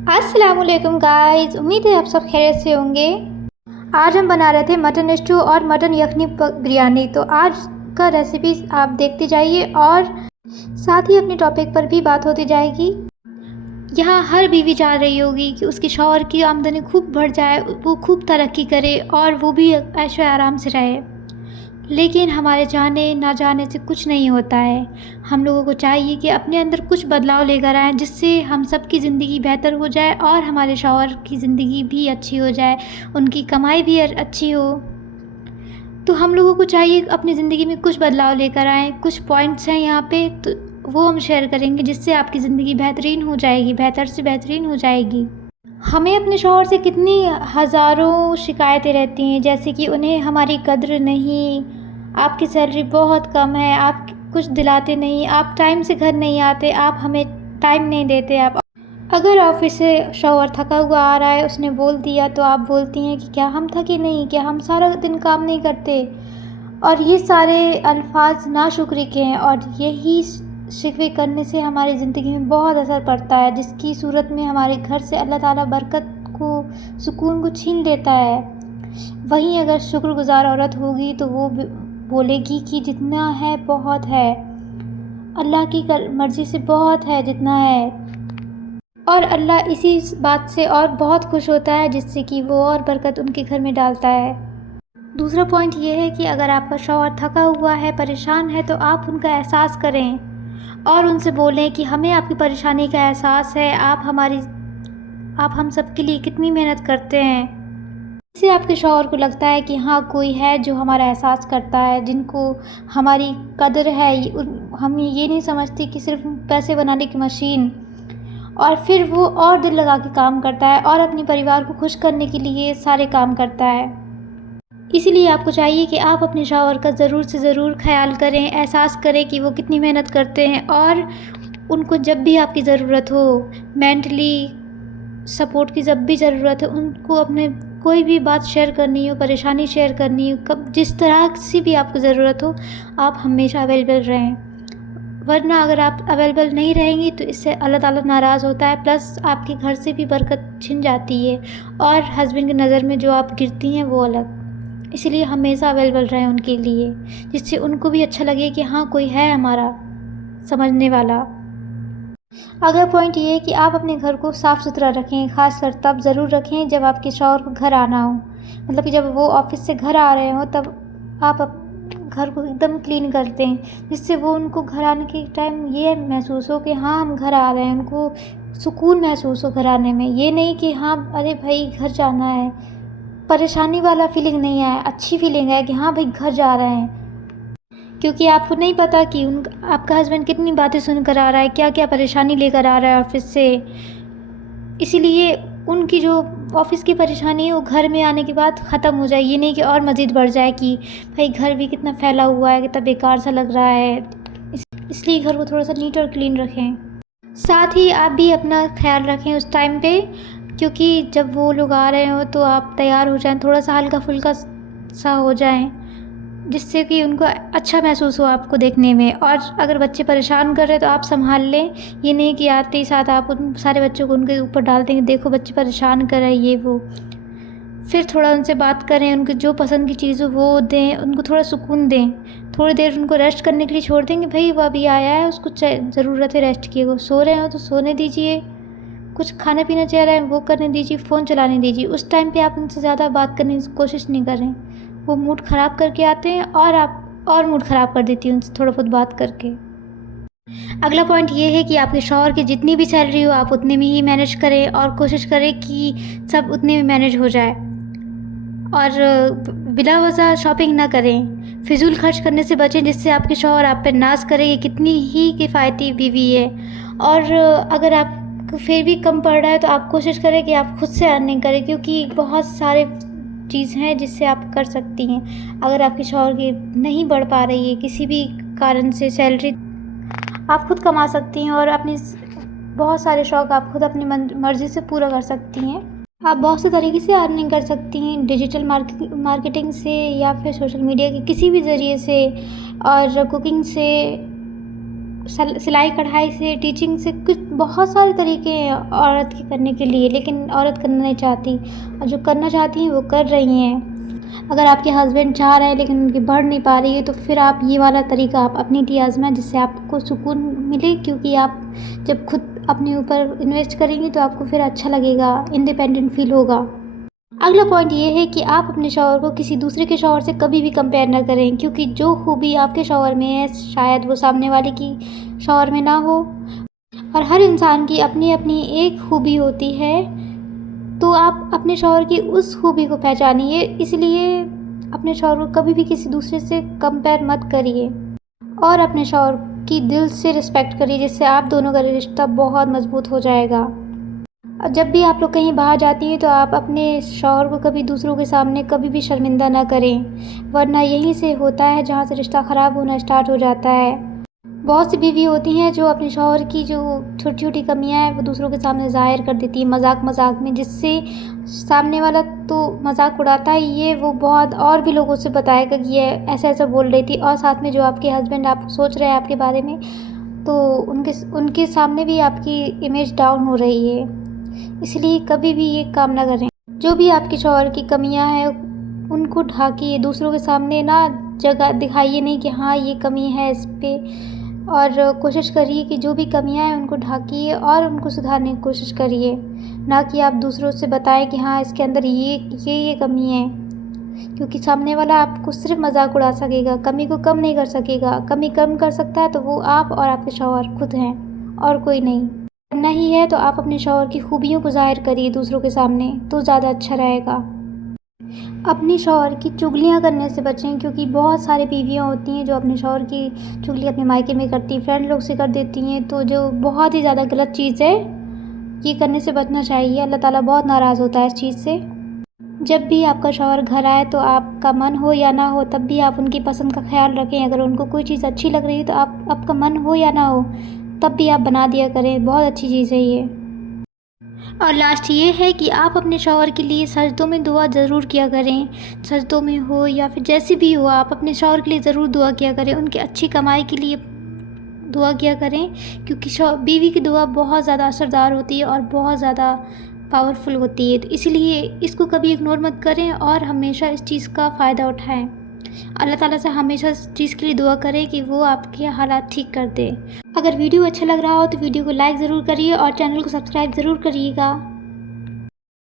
अस्सलामुअलैकुम गाइस, उम्मीद है आप सब खैरियत से होंगे। आज हम बना रहे थे मटन स्टू और मटन यखनी बिरयानी। तो आज का रेसिपी आप देखते जाइए और साथ ही अपने टॉपिक पर भी बात होती जाएगी। यहाँ हर बीवी चाह रही होगी कि उसके शौहर की आमदनी खूब बढ़ जाए, वो खूब तरक्की करे और वो भी ऐशो आराम से रहे। लेकिन हमारे चाहने ना चाहने से कुछ नहीं होता है। हम लोगों को चाहिए कि अपने अंदर कुछ बदलाव लेकर आएँ, जिससे हम सब की ज़िंदगी बेहतर हो जाए और हमारे शौहर की ज़िंदगी भी अच्छी हो जाए, उनकी कमाई भी अच्छी हो। तो हम लोगों को चाहिए अपनी ज़िंदगी में कुछ बदलाव लेकर आएँ। कुछ पॉइंट्स हैं यहाँ पे, तो वो हम शेयर करेंगे, जिससे आपकी ज़िंदगी बेहतरीन हो जाएगी, बेहतर से बेहतरीन हो जाएगी। हमें अपने शौहर से कितनी हज़ारों शिकायतें रहती हैं, जैसे कि उन्हें हमारी कद्र नहीं, आपकी सैलरी बहुत कम है, आप कुछ दिलाते नहीं, आप टाइम से घर नहीं आते, आप हमें टाइम नहीं देते। आप अगर ऑफिस से शौहर थका हुआ आ रहा है, उसने बोल दिया, तो आप बोलती हैं कि क्या हम थके नहीं, क्या हम सारा दिन काम नहीं करते। और ये सारे अल्फाज नाशुक्री के हैं और यही शिकवे करने से हमारी ज़िंदगी में बहुत असर पड़ता है, जिसकी सूरत में हमारे घर से अल्लाह ताला बरकत को, सुकून को छीन लेता है। वहीं अगर शुक्रगुज़ार औरत होगी तो वो बोलेगी कि जितना है बहुत है, अल्लाह की मर्ज़ी से बहुत है जितना है, और अल्लाह इसी बात से और बहुत खुश होता है, जिससे कि वो और बरकत उनके घर में डालता है। दूसरा पॉइंट ये है कि अगर आपका शौहर थका हुआ है, परेशान है, तो आप उनका एहसास करें और उनसे बोलें कि हमें आपकी परेशानी का एहसास है, आप हम सब के लिए कितनी मेहनत करते हैं। इससे आपके शौहर को लगता है कि हाँ, कोई है जो हमारा एहसास करता है, जिनको हमारी कदर है। हम ये नहीं समझते कि सिर्फ पैसे बनाने की मशीन। और फिर वो और दिल लगा के काम करता है और अपने परिवार को खुश करने के लिए सारे काम करता है। इसीलिए आपको चाहिए कि आप अपने शौहर का ज़रूर से ज़रूर ख्याल करें, एहसास करें कि वो कितनी मेहनत करते हैं, और उनको जब भी आपकी ज़रूरत हो, मेंटली सपोर्ट की जब भी ज़रूरत है, उनको अपने कोई भी बात शेयर करनी हो, परेशानी शेयर करनी हो, कब जिस तरह से भी आपको ज़रूरत हो, आप हमेशा अवेलेबल रहें। वरना अगर आप अवेलेबल नहीं रहेंगी तो इससे अल्लाह ताला नाराज़ होता है, प्लस आपके घर से भी बरकत छिन जाती है और हस्बैंड की नज़र में जो आप गिरती हैं वो अलग। इसलिए हमेशा अवेलेबल रहें उनके लिए, जिससे उनको भी अच्छा लगे कि हाँ, कोई है हमारा समझने वाला। अगला पॉइंट ये है कि आप अपने घर को साफ़ सुथरा रखें, ख़ासकर तब ज़रूर रखें जब आपके शौहर को घर आना हो। मतलब कि जब वो ऑफिस से घर आ रहे हो, तब आप घर को एकदम क्लीन करते हैं, जिससे वो उनको घर आने के टाइम ये महसूस हो कि हाँ, हम घर आ रहे हैं। उनको सुकून महसूस हो घर आने में, ये नहीं कि हाँ, अरे भाई घर जाना है, परेशानी वाला फीलिंग नहीं है, अच्छी फीलिंग है कि हाँ भाई घर जा रहे हैं। क्योंकि आपको नहीं पता कि आपका हस्बैंड कितनी बातें सुनकर आ रहा है, क्या क्या परेशानी लेकर आ रहा है ऑफिस से। इसीलिए उनकी जो ऑफिस की परेशानी है वो घर में आने के बाद ख़त्म हो जाए, ये नहीं कि और मज़ीद बढ़ जाए कि भाई घर भी कितना फैला हुआ है, कितना बेकार सा लग रहा है। इसलिए घर को थोड़ा सा नीट और क्लीन रखें। साथ ही आप भी अपना ख्याल रखें उस टाइम पे, क्योंकि जब वो लोग आ रहे हो तो आप तैयार हो जाएं, थोड़ा सा हल्का फुल्का सा हो जाएं, जिससे कि उनको अच्छा महसूस हो आपको देखने में। और अगर बच्चे परेशान कर रहे हैं तो आप संभाल लें, ये नहीं कि आते ही साथ आप उन सारे बच्चों को उनके ऊपर डाल देंगे, देखो बच्चे परेशान कर रहे हैं ये वो। फिर थोड़ा उनसे बात करें, उनके जो पसंद की चीज़ हो वो दें, उनको थोड़ा सुकून दें, थोड़ी देर उनको रेस्ट करने के लिए छोड़ देंगे। भाई वो अभी आया है, उसको ज़रूरत है रेस्ट की, वो सो रहे हो तो सोने दीजिए, कुछ खाना पीना चाह रहे हैं वो करने दीजिए, फ़ोन चलाने दीजिए। उस टाइम पे आप उनसे ज़्यादा बात करने की कोशिश नहीं करें, वो मूड ख़राब करके आते हैं और आप और मूड ख़राब कर देती हैं उनसे थोड़ा बहुत बात करके। अगला पॉइंट ये है कि आपके शौहर की जितनी भी सैलरी हो आप उतने में ही मैनेज करें, और कोशिश करें कि सब उतने में मैनेज हो जाए। और बिला वजह शॉपिंग ना करें, फिजूल खर्च करने से बचें, जिससे आपके शौहर आप पर नाज करे कि कितनी ही किफ़ायती बीवी है। और अगर आप फिर भी कम पड़ रहा है तो आप कोशिश करें कि आप खुद से अर्निंग करें, क्योंकि बहुत सारे चीज़ हैं जिससे आप कर सकती हैं। अगर आपके शौहर की नहीं बढ़ पा रही है किसी भी कारण से सैलरी, आप खुद कमा सकती हैं और अपनी बहुत सारे शौक़ आप खुद अपनी मर्ज़ी से पूरा कर सकती हैं। आप बहुत से तरीके से अर्निंग कर सकती हैं, डिजिटल मार्केटिंग से या फिर सोशल मीडिया के किसी भी ज़रिए से, और कुकिंग से, सिलाई कढ़ाई से, टीचिंग से, कुछ बहुत सारे तरीके हैं औरत के करने के लिए, लेकिन औरत करना नहीं चाहती, और जो करना चाहती हैं वो कर रही हैं। अगर आपके हस्बैंड चाह रहे हैं लेकिन उनकी बढ़ नहीं पा रही है, तो फिर आप ये वाला तरीका आप अपने लिए आज़माएं, जिससे आपको सुकून मिले, क्योंकि आप जब खुद अपने ऊपर इन्वेस्ट करेंगी तो आपको फिर अच्छा लगेगा, इंडिपेंडेंट फील होगा। अगला पॉइंट ये है कि आप अपने शौहर को किसी दूसरे के शौहर से कभी भी कंपेयर ना करें, क्योंकि जो खूबी आपके शौहर में है शायद वो सामने वाले की शौहर में ना हो, और हर इंसान की अपनी अपनी एक खूबी होती है। तो आप अपने शौहर की उस खूबी को पहचानिए, इसलिए अपने शौहर को कभी भी किसी दूसरे से कंपेयर मत करिए, और अपने शौहर की दिल से रिस्पेक्ट करिए, जिससे आप दोनों का रिश्ता बहुत मजबूत हो जाएगा। जब भी आप लोग कहीं बाहर जाती हैं तो आप अपने शौहर को कभी दूसरों के सामने कभी भी शर्मिंदा ना करें, वरना यहीं से होता है जहाँ से रिश्ता ख़राब होना स्टार्ट हो जाता है। बहुत सी बीवी होती हैं जो अपने शौहर की जो छोटी छोटी कमियां हैं वो दूसरों के सामने ज़ाहिर कर देती हैं मजाक मजाक में, जिससे सामने वाला तो मजाक उड़ाता ही ये वो बहुत और भी लोगों से बताएगा कि ये ऐसा ऐसा बोल रही थी, और साथ में जो आपके हस्बैंड आप सोच रहे हैं आपके बारे में, तो उनके सामने भी आपकी इमेज डाउन हो रही है। इसलिए कभी भी ये काम ना करें। जो भी आपके शौहर की कमियां हैं उनको ढाकिए, दूसरों के सामने ना जगह दिखाइए नहीं कि हाँ ये कमी है इस पे, और कोशिश करिए कि जो भी कमियां हैं उनको ढाकिए और उनको सुधारने की कोशिश करिए, ना कि आप दूसरों से बताएं कि हाँ इसके अंदर ये कमी है, क्योंकि सामने वाला आपको सिर्फ मजाक उड़ा सकेगा, कमी को कम नहीं कर सकेगा। कमी कम कर सकता है तो वो आप और आपके शौहर खुद हैं, और कोई नहीं। करना ही है तो आप अपने शौहर की खूबियों को ज़ाहिर करिए दूसरों के सामने, तो ज़्यादा अच्छा रहेगा। अपने शौहर की चुगलियाँ करने से बचें, क्योंकि बहुत सारी बीवियाँ होती हैं जो अपने शौहर की चुगली अपने मायके में करती हैं, फ्रेंड लोग से कर देती हैं, तो जो बहुत ही ज़्यादा गलत चीज़ है, ये करने से बचना चाहिए। अल्लाह ताला बहुत नाराज़ होता है इस चीज़ से। जब भी आपका शौहर घर आए तो आपका मन हो या ना हो तब भी आप उनकी पसंद का ख्याल रखें। अगर उनको कोई चीज़ अच्छी लग रही है तो आपका मन हो या ना हो तब भी आप बना दिया करें, बहुत अच्छी चीज़ है ये। और लास्ट ये है कि आप अपने शौहर के लिए सजदों में दुआ ज़रूर किया करें, सजदों में हो या फिर जैसे भी हो, आप अपने शौहर के लिए ज़रूर दुआ किया करें, उनकी अच्छी कमाई के लिए दुआ किया करें, क्योंकि बीवी की दुआ बहुत ज़्यादा असरदार होती है और बहुत ज़्यादा पावरफुल होती है। तो इसलिए इसको कभी इग्नोर मत करें और हमेशा इस चीज़ का फ़ायदा उठाएं। अल्लाह ताला से हमेशा इस चीज़ के लिए दुआ करें कि वो आपके हालात ठीक कर दे। अगर वीडियो अच्छा लग रहा हो तो वीडियो को लाइक ज़रूर करिए और चैनल को सब्सक्राइब ज़रूर करिएगा।